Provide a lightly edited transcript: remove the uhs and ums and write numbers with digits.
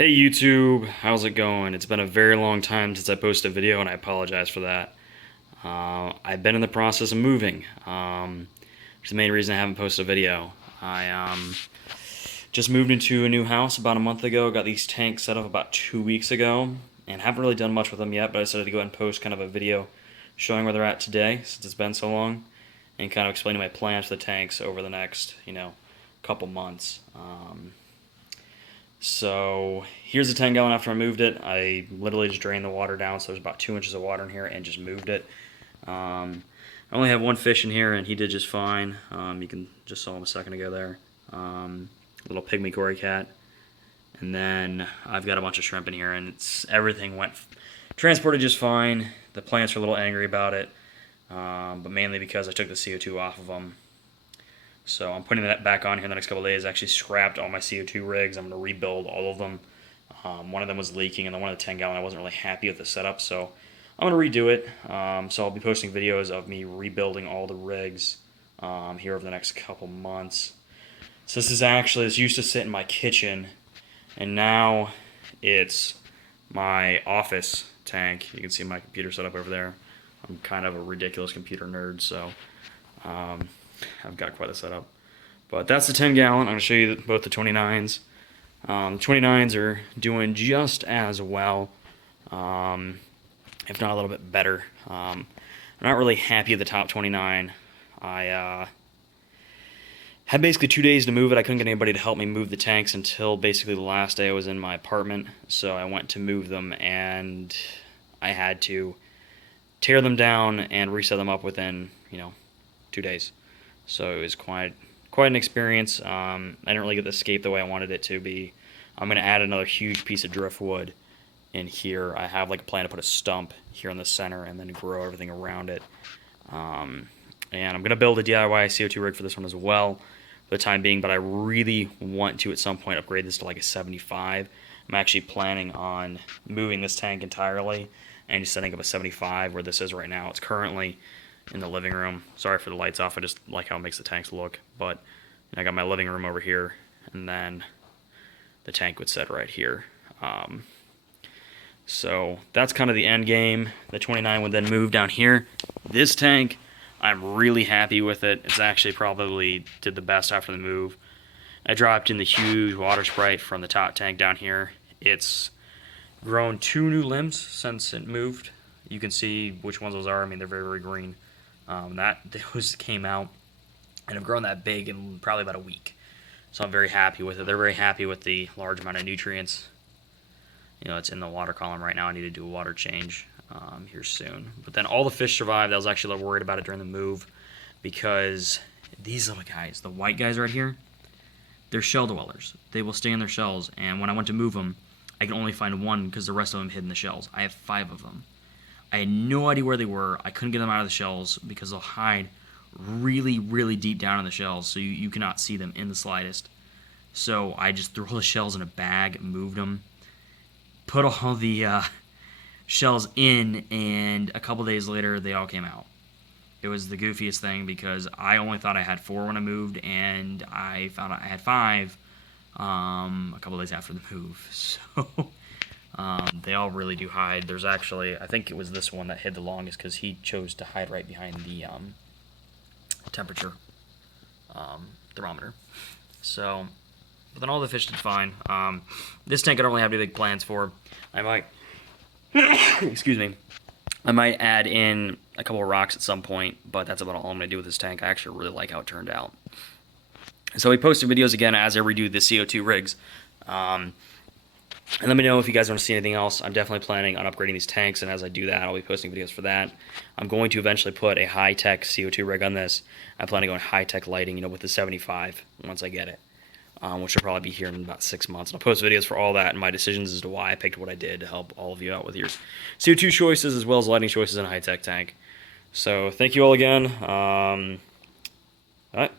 Hey YouTube, how's it going? It's been a very long time since I posted a video and I apologize for that. I've been in the process of moving. It's the main reason I haven't posted a video. I just moved into a new house about a month ago, got these tanks set up about 2 weeks ago, and haven't really done much with them yet, but I decided to go ahead and post kind of a video showing where they're at today, since it's been so long, and kind of explaining my plans for the tanks over the next, couple months. So here's the 10 gallon after I moved it. I literally just drained the water down, so there's about 2 inches of water in here, and just moved it. I only have one fish in here, and he did just fine. You can just saw him a second ago there. Little pygmy cory cat. And then I've got a bunch of shrimp in here, and everything went transported just fine. The plants are a little angry about it, but mainly because I took the CO2 off of them. So I'm putting that back on here in the next couple of days. I actually scrapped all my CO2 rigs. I'm going to rebuild all of them. One of them was leaking, and then one of the 10 gallon I wasn't really happy with the setup, so I'm going to redo it. So I'll be posting videos of me rebuilding all the rigs here over the next couple months. So this used to sit in my kitchen, and now it's my office tank. You can see my computer set up over there. I'm kind of a ridiculous computer nerd, so I've got quite a setup. But that's the 10 gallon. I'm going to show you both the 29s. The 29s are doing just as well, if not a little bit better. I'm not really happy with the top 29. I had basically 2 days to move it. I couldn't get anybody to help me move the tanks until basically the last day I was in my apartment. So I went to move them, and I had to tear them down and reset them up within, 2 days. So it was quite an experience. I didn't really get the scape the way I wanted it to be. I'm going to add another huge piece of driftwood in here. I have like a plan to put a stump here in the center and then grow everything around it. And I'm going to build a DIY CO2 rig for this one as well for the time being, but I really want to at some point upgrade this to like a 75. I'm actually planning on moving this tank entirely and just setting up a 75 where this is right now. It's currently in the living room. Sorry for the lights off, I just like how it makes the tanks look. But I got my living room over here, and then the tank would sit right here. So that's kind of the end game. The 29 would then move down here. This tank, I'm really happy with it. It's actually probably did the best after the move. I dropped in the huge water sprite from the top tank down here. It's grown 2 new limbs since it moved. You can see which ones those are. I mean, they're very, very green. Those came out and have grown that big in probably about a week. So I'm very happy with it. They're very happy with the large amount of nutrients. It's in the water column right now. I need to do a water change here soon. But then all the fish survived. I was actually a little worried about it during the move because these little guys, the white guys right here, they're shell dwellers. They will stay in their shells. And when I went to move them, I can only find one because the rest of them hid in the shells. I have 5 of them. I had no idea where they were. I couldn't get them out of the shells because they'll hide really, really deep down in the shells, so you cannot see them in the slightest. So I just threw all the shells in a bag, moved them, put all the shells in, and a couple days later, they all came out. It was the goofiest thing because I only thought I had 4 when I moved, and I found out I had 5 a couple days after the move. So they all really do hide. There's actually, I think it was this one that hid the longest because he chose to hide right behind the temperature thermometer. So, but then all the fish did fine. This tank I don't really have any big plans for. I might, excuse me, I might add in a couple of rocks at some point, but that's about all I'm going to do with this tank. I actually really like how it turned out. So we posted videos again as I redo the CO2 rigs. And let me know if you guys want to see anything else. I'm definitely planning on upgrading these tanks, and as I do that, I'll be posting videos for that. I'm going to eventually put a high-tech CO2 rig on this. I plan on going high-tech lighting, with the 75 once I get it, which will probably be here in about 6 months. And I'll post videos for all that and my decisions as to why I picked what I did to help all of you out with your CO2 choices as well as lighting choices in a high-tech tank. So thank you all again. All right.